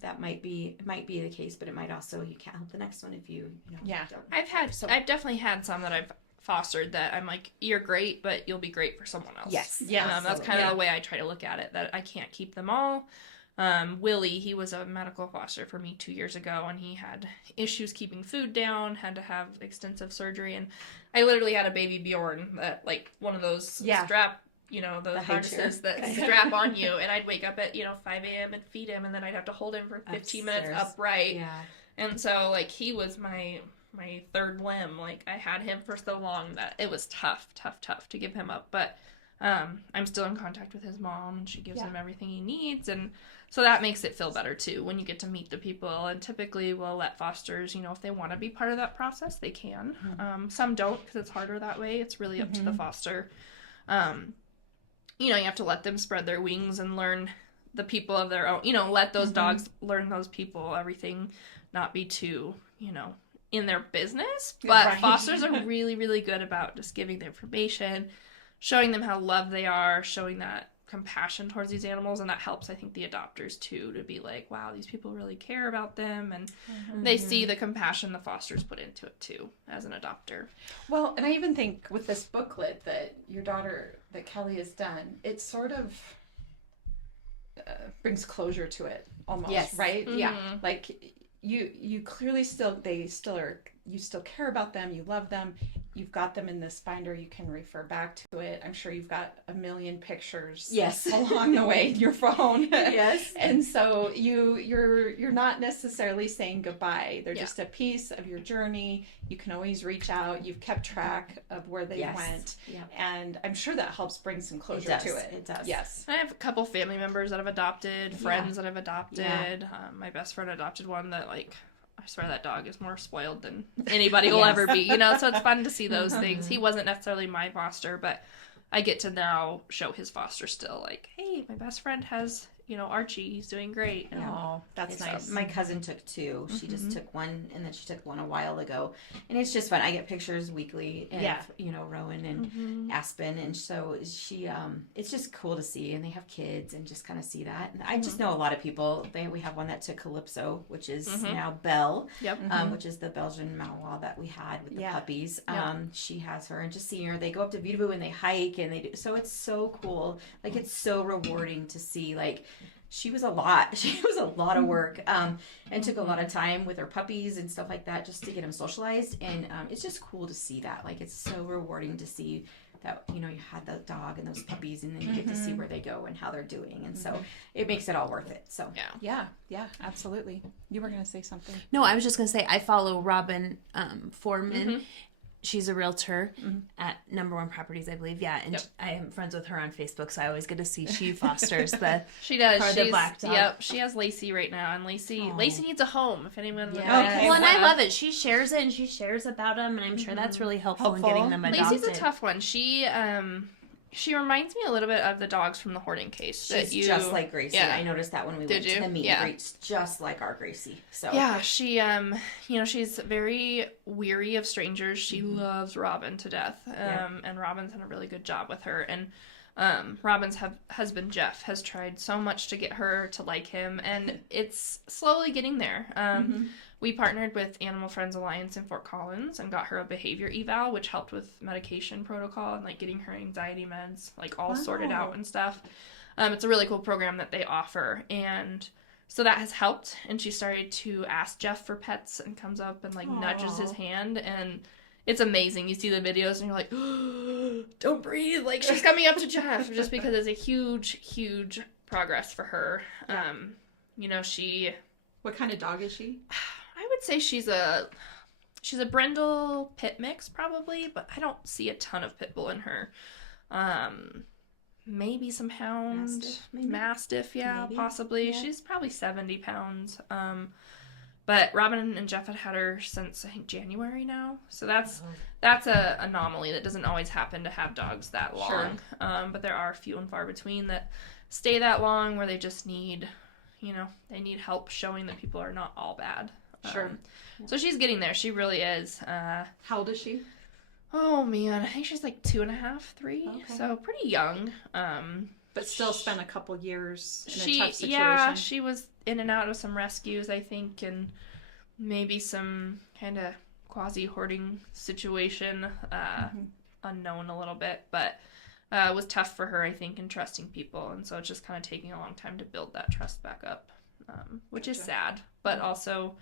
that might be the case, but it might also, you can't help the next one if you don't. I've definitely had some that I've fostered that I'm like, you're great, but you'll be great for someone else. Yes. That's kind of the way I try to look at it, that I can't keep them all. Willie, he was a medical foster for me 2 years ago, and he had issues keeping food down, had to have extensive surgery, and I literally had a baby Bjorn that, like, one of those strap, those harnesses that strap on you, and I'd wake up at 5 a.m. and feed him, and then I'd have to hold him for 15 minutes upright. And so, like, he was my third limb. Like, I had him for so long that it was tough to give him up. But I'm still in contact with his mom, and she gives him everything he needs. And so that makes it feel better, too, when you get to meet the people. And typically we'll let fosters, if they want to be part of that process, they can. Some don't, because it's harder that way. It's really up to the foster. You have to let them spread their wings and learn the people of their own. Let those dogs learn those people, everything, not be too, in their business. But fosters are really, really good about just giving the information, showing them how loved they are, showing that compassion towards these animals, and that helps, I think, the adopters too, to be like, wow, these people really care about them, and they see the compassion the fosters put into it too as an adopter. Well, and I even think with this booklet that your daughter, that Kelly has done, it sort of brings closure to it almost, right? Yeah. Like, you clearly you still care about them, you love them, you've got them in this binder. You can refer back to it. I'm sure you've got a million pictures Yes. along the way in your phone. Yes. And so you're not necessarily saying goodbye. They're Yeah. just a piece of your journey. You can always reach out. You've kept track of where they Yes. went. Yep. And I'm sure that helps bring some closure It does. to it. It does. Yes. I have a couple family members that I've adopted, friends that I've adopted. Yeah. My best friend adopted one that, like, I swear that dog is more spoiled than anybody will Yes. ever be, you know, so it's fun to see those things. He wasn't necessarily my foster, but I get to now show his foster still, like, hey, my best friend has, you know, Archie, he's doing great. And Oh, that's It's, nice. My cousin took two. She just took one, and then she took one a while ago. And it's just fun. I get pictures weekly of, you know, Rowan and Aspen. And so she, it's just cool to see. And they have kids and just kind of see that. And I just know a lot of people. We have one that took Calypso, which is now Belle, Yep. which is the Belgian Malinois that we had with the Yeah. puppies. Yep. She has her, and just seeing her, they go up to View and they hike, and they do. So it's so cool. Like, it's so rewarding to see, like, she was a lot. She was a lot of work, and took a lot of time with her puppies and stuff like that just to get them socialized. And it's just cool to see that. Like, it's so rewarding to see that, you know, you had the dog and those puppies, and then you get to see where they go and how they're doing. And so it makes it all worth it. So Yeah, absolutely. You were going to say something. No, I was just going to say, I follow Robin Foreman. She's a realtor at Number One Properties, I believe. Yeah, and I am friends with her on Facebook, so I always get to see she fosters the She does. the black dog. Yep, she has Lacey right now, and Lacey needs a home. If anyone would Yeah. like. Okay. Well, and I love it. She shares it, and she shares about them, and I'm sure that's really helpful in getting them adopted. Lacey's a tough one. She reminds me a little bit of the dogs from the hoarding case. she's just like Gracie. Yeah. I noticed that when we Did went to you? the meet Yeah. and greets, just like our Gracie. So Yeah, she, you know, she's very weary of strangers. She loves Robin to death. And Robin's done a really good job with her. And Robin's husband, Jeff, has tried so much to get her to like him, and it's slowly getting there. We partnered with Animal Friends Alliance in Fort Collins and got her a behavior eval, which helped with medication protocol and, like, getting her anxiety meds, like, all sorted out and stuff. It's a really cool program that they offer, and so that has helped. And she started to ask Jeff for pets and comes up and, like, nudges his hand, and it's amazing. You see the videos and you're like, oh, don't breathe. Like, she's coming up to Jeff, just because it's a huge, huge progress for her. You know, What kind of dog is she? I would say she's a Brindle pit mix probably, but I don't see a ton of pit bull in her. Maybe some hound, Mastiff, yeah, Maybe. possibly. Yeah. She's probably 70 pounds. But Robin and Jeff had her since, I think, January now. So that's a anomaly that doesn't always happen to have dogs that long. But there are few and far between that stay that long, where they just need, you know, they need help showing that people are not all bad. So she's getting there. She really is. How old is she? Oh man, I think she's like 2.5, 3. Okay. So pretty young. But still spent a couple years in a She, tough situation. yeah, she was in and out of some rescues, I think, and maybe some kind of quasi-hoarding situation, unknown a little bit, but it was tough for her, I think, in trusting people, and so it's just kind of taking a long time to build that trust back up, which is sad, but also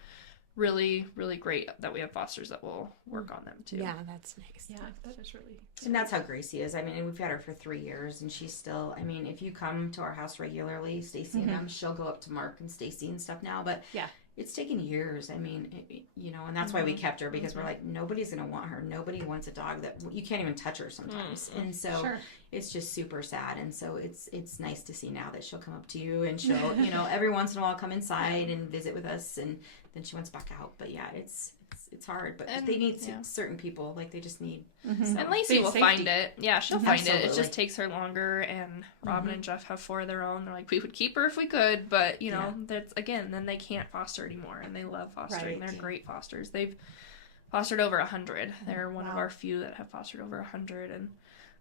really, really great that we have fosters that will work on them too. Yeah, that's nice. Yeah, that is really. And that's how Gracie is. I mean, we've had her for 3 years, and she's still, I mean, if you come to our house regularly, Stacy and them, she'll go up to Mark and Stacy and stuff now, but Yeah. it's taken years. I mean, you know, and that's why we kept her, because we're like, nobody's going to want her. Nobody wants a dog that you can't even touch her sometimes. And so it's just super sad. And so it's nice to see now that she'll come up to you, and she'll, you know, every once in a while come inside and visit with us, and then she wants back out. But yeah, it's hard, but And, they need yeah. certain people, like they just need. And Lacey will Safety. find it. Yeah, she'll find it. It Absolutely. just takes her longer. And Robin and Jeff have 4 of their own. They're like, we would keep her if we could, but you know, that's again, then they can't foster anymore, and they love fostering. Right. They're great fosters. They've fostered over 100. They're one of our few that have fostered over 100, and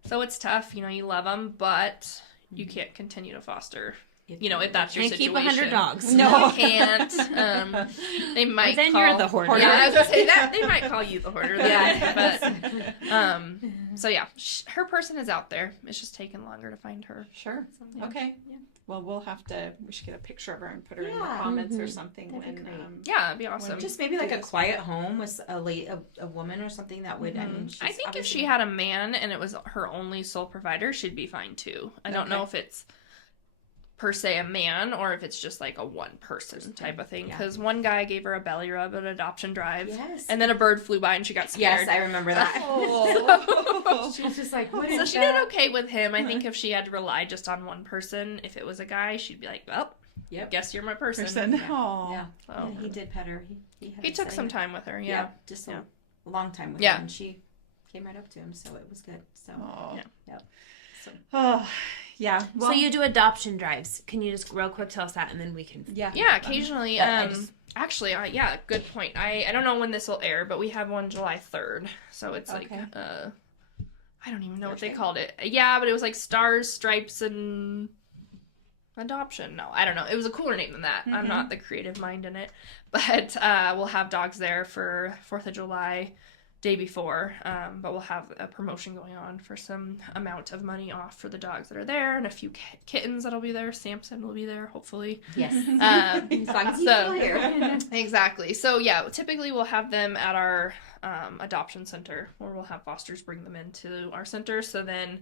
so it's tough. You know, you love them, but you can't continue to foster if that's your Can't keep situation. 100 dogs. No. You can't. They might Then call, you're the hoarder. Yeah, I was going to say that. They might call you the hoarder. Yeah. But, so yeah, her person is out there. It's just taking longer to find her. Sure. Yeah. Okay. Yeah. Well, we should get a picture of her and put her in the Yeah. comments or something. That'd be when, great. Yeah, it'd be awesome. Just maybe like Do a this. quiet home with a woman or something that would, I mean, she's I think if obviously- she had a man and it was her only sole provider, she'd be fine too. I don't know Okay. if it's per se a man or if it's just like a one person type of thing. Yeah. Because one guy gave her a belly rub at adoption drive, Yes. and then a bird flew by and she got scared. Yes, I remember that. Oh. She was just like, what So is she that? did okay with him. I think if she had to rely just on one person, if it was a guy, she'd be like, well, Yep. guess you're my person. Person. Aw. Yeah. So, Yeah, he did pet her. He had he her took setting some up. time with her, Yeah, yeah. just a Yeah. long time with Yeah. her, and she came right up to him, so it was good. So, Aw. Yeah. Yep. So, Oh, yeah. Well, So you do adoption drives. Can you just real quick tell us that, and then we can... yeah. Yeah, occasionally. But I just- Actually, yeah, good point. I don't know when this will air, but we have one July 3rd, so it's like Okay. I don't even know what they Thursday? called it. Yeah, but it was like Stars, Stripes, and Adoption. No, I don't know. It was a cooler name than that. I'm not the creative mind in it, but we'll have dogs there for 4th of July. Day before, but we'll have a promotion going on for some amount of money off for the dogs that are there, and a few kittens that'll be there. Samson will be there, hopefully. yes. Um, As long as he's so- still here. Exactly. So yeah, typically we'll have them at our adoption center, or we'll have fosters bring them into our center. So then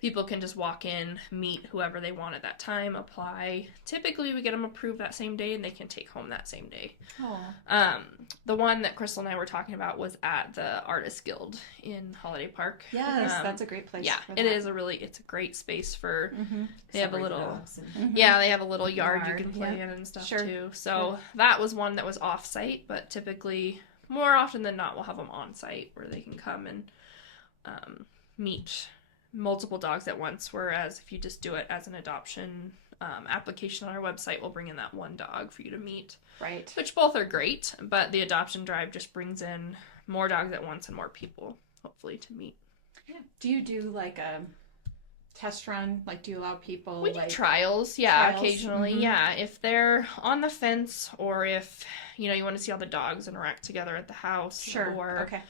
people can just walk in, meet whoever they want at that time, apply. Typically we get them approved that same day, and they can take home that same day. Aw. The one that Crystal and I were talking about was at the Artist Guild in Holiday Park. Yes, Um, that's a great place. Yeah, for it that. is it's a great space for. Mhm. They have a Separate little. dogs and- Yeah, they have a little yard you Yard, can play yeah. in and stuff Sure. too. So that was one that was off site, but typically, more often than not, we'll have them on site where they can come and meet multiple dogs at once. Whereas if you just do it as an adoption application on our website, we'll bring in that one dog for you to meet, Right. which both are great. But the adoption drive just brings in more dogs at once and more people, hopefully, to meet. Do you do like a test run? Like, do you allow people? We do like, trials, yeah, trials? occasionally, Mhm. yeah. If they're on the fence, or if you want to see how the dogs interact together at the house, Sure. or Okay.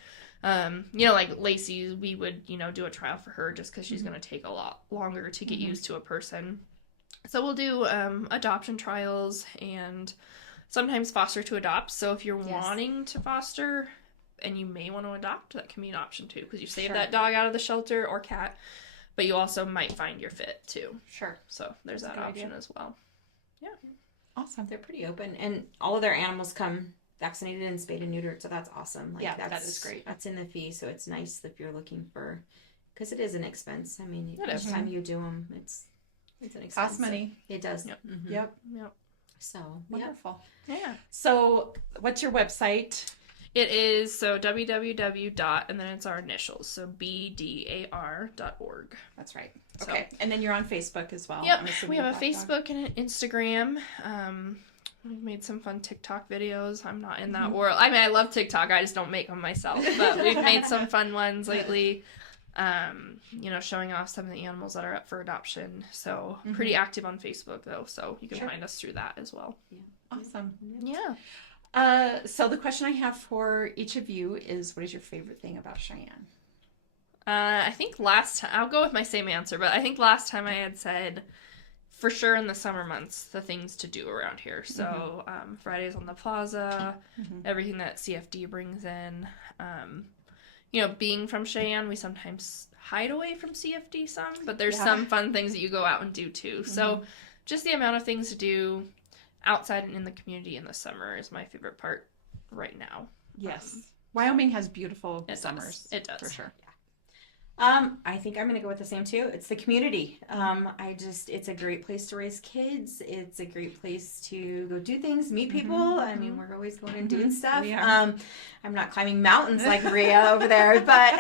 like Lacey, we would do a trial for her just because she's going to take a lot longer to get used to a person. So we'll do adoption trials and sometimes foster to adopt. So if you're Yes. wanting to foster and you may want to adopt, that can be an option too, because you save Sure. that dog out of the shelter or cat, but you also might find your fit too. Sure. So there's That's a that good option idea. as well. Awesome. They're pretty open, and all of their animals come vaccinated and spayed and neutered, so that's awesome. Like, Yeah, that that's is great. That's in the fee, so it's nice if you're looking for, because it is an expense. I mean, It each is. time you do them, it's an expense. Costs money. It does. Yep. Mhm. Yep. Yep. So Wonderful. Yeah. So, what's your website? It is www. and then it's our initials, so bdar.org. That's right. So- Okay. And then you're on Facebook as well. Yep, I'm assuming we have a Black Dog. Facebook and an Instagram. We've made some fun TikTok videos. I'm not in that Mm-hmm. world. I mean, I love TikTok. I just don't make them myself. But we've made some fun ones lately. Showing off some of the animals that are up for adoption. So pretty active on Facebook though. So you can Sure. find us through that as well. Awesome. Yeah. So the question I have for each of you is, what is your favorite thing about Cheyenne? I think last time, I'll go with my same answer, but I think last time I had said, for sure in the summer months, the things to do around here. So Fridays on the plaza, everything that CFD brings in. Being from Cheyenne, we sometimes hide away from CFD some, but there's Yeah. some fun things that you go out and do too. So just the amount of things to do outside and in the community in the summer is my favorite part right now. Yes. Wyoming has beautiful It summers. does. It does. For sure. I think I'm gonna go with the same too. It's the community. It's a great place to raise kids. It's a great place to go do things, meet people. I mean, we're always going and doing stuff. We are. I'm not climbing mountains like Rhea over there, but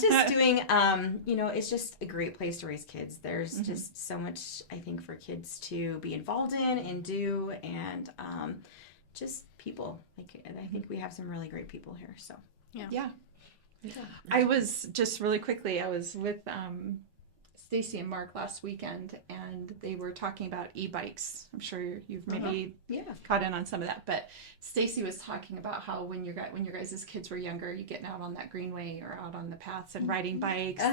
just doing, it's just a great place to raise kids. There's just so much, I think, for kids to be involved in and do, and just people. And I think we have some really great people here. So Yeah. I was just really quickly, I was with Stacy and Mark last weekend, and they were talking about e-bikes. I'm sure you've maybe caught in on some of that, but Stacy was talking about how when your guys' kids were younger, you getting out on that greenway or out on the paths and riding bikes,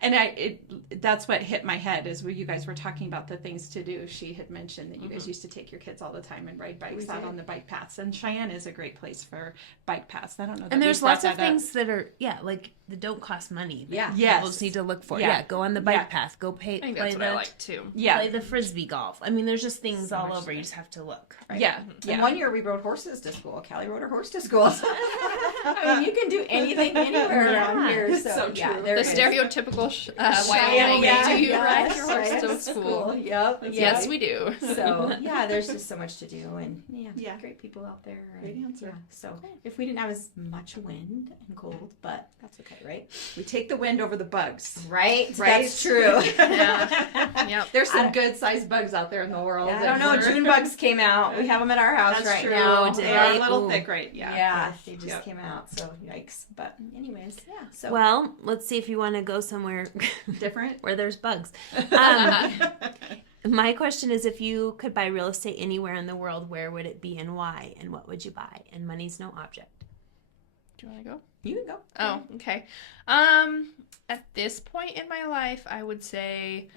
and that's what hit my head is when you guys were talking about the things to do. She had mentioned that you guys used to take your kids all the time and ride bikes out on the bike paths, and Cheyenne is a great place for bike paths. I don't know. And there's lots of things that are like that don't cost money. That people just need to look for. Yeah, go on the bike path. Go play. I think that's what I like too. Play the frisbee golf. I mean, there's just things all over. You just have to look. Right? Yeah. And one year we rode horses to school. Callie rode her horse to school. I mean, you can do anything anywhere around here. So true. The stereotypical Wyoming. Do you ride your horse to school? Yep. Yes, we do. So there's just so much to do, and great people out there. Great answer. Yeah. So if we didn't have as much wind and cold, but that's okay, right? We take the wind over the bugs. Right? That's true. Yep. There's some good sized bugs out there in the world. I don't know. June bugs came out. We have them at our house That's now. They are a little thick, right? Yeah. They just came out. So yikes. But anyways, So well, let's see if you want to go somewhere different where there's bugs. My question is, if you could buy real estate anywhere in the world, where would it be and why? And what would you buy? And money's no object. Do you want to go? You can go. Oh, okay. At this point in my life, I would say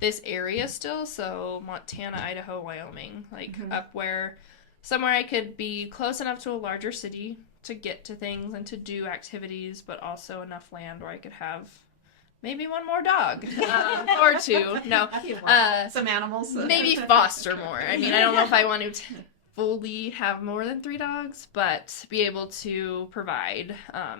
this area still. So Montana, Idaho, Wyoming, up where somewhere I could be close enough to a larger city to get to things and to do activities, but also enough land where I could have maybe one more dog or two. No, some animals. Maybe foster more. I mean, I don't know if I want to fully have more than 3 dogs, but be able to provide, a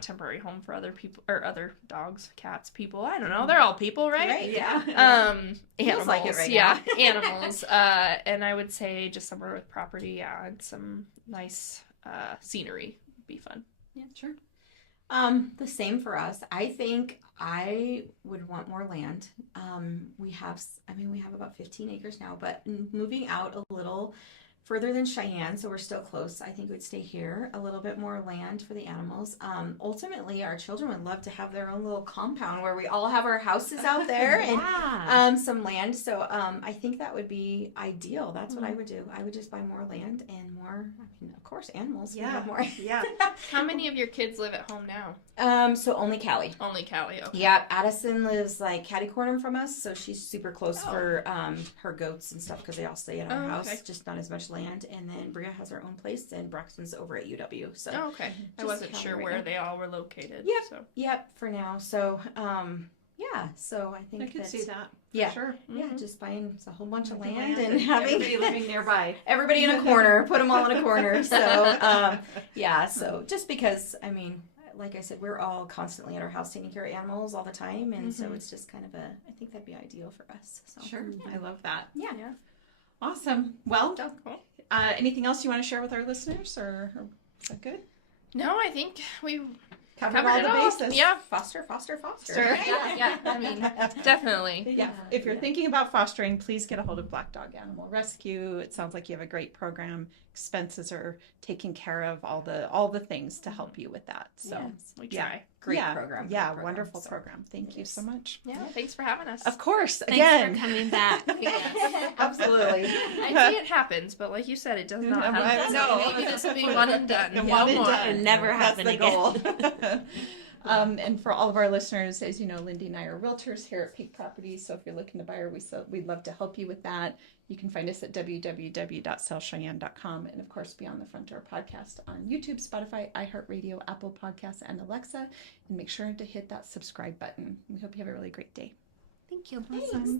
temporary home for other people or other dogs, cats, people. I don't know. They're all people, right? Right. Yeah. Animals. Feels like it right now. now. Animals. And I would say just somewhere with property, and some nice scenery would be fun. Yeah, sure. The same for us. I think I would want more land. We have about 15 acres now, but moving out a little further than Cheyenne, so we're still close. I think we'd stay here. A little bit more land for the animals. Ultimately, our children would love to have their own little compound where we all have our houses out there and some land. So I think that would be ideal. That's what I would do. I would just buy more land and more, of course, animals. Yeah. We have more. Yeah. How many of your kids live at home now? So only Callie. Only Callie. Okay. Yeah, Addison lives like catty corner from us, so she's super close for her goats and stuff because they all stay at our house, just not as much land. And then Rhea has her own place, and Braxton's over at UW. So okay. I wasn't sure where they all were located. Yep. So. Yep. For now. So so I think I could see that. Yeah. Sure. Yeah. Just buying a whole bunch of land and having everybody living nearby. Everybody in a corner. Put them all in a corner. So So just because like I said, we're all constantly at our house taking care of animals all the time, and so it's just kind of I think that'd be ideal for us. So. Sure. I love that. Yeah. Awesome. Well, cool. Anything else you want to share with our listeners, or is that good? No, I think we covered all the bases. Yeah. Foster. Sure. Yeah. I mean, definitely. Yeah. If you're thinking about fostering, please get a hold of Black Dog Animal Rescue. It sounds like you have a great program. Expenses are taken care of. All the things to help you with that. So we try. Great program. Yeah. Wonderful program. Thank you so much. Yeah. Thanks for having us. Of course. Thanks Again. for coming back. Absolutely. I see it happens, but like you said, it does not happen. No. Maybe this will be one and done. And No one and more. done. And never happen That's the again. goal. And for all of our listeners, as you know, Lindee and I are realtors here at Peak Properties. So if you're looking to buy, we'd love to help you with that. You can find us at www.sellcheyenne.com. And of course, Beyond the Front Door podcast on YouTube, Spotify, iHeartRadio, Apple Podcasts, and Alexa. And make sure to hit that subscribe button. We hope you have a really great day. Thank you. Thanks.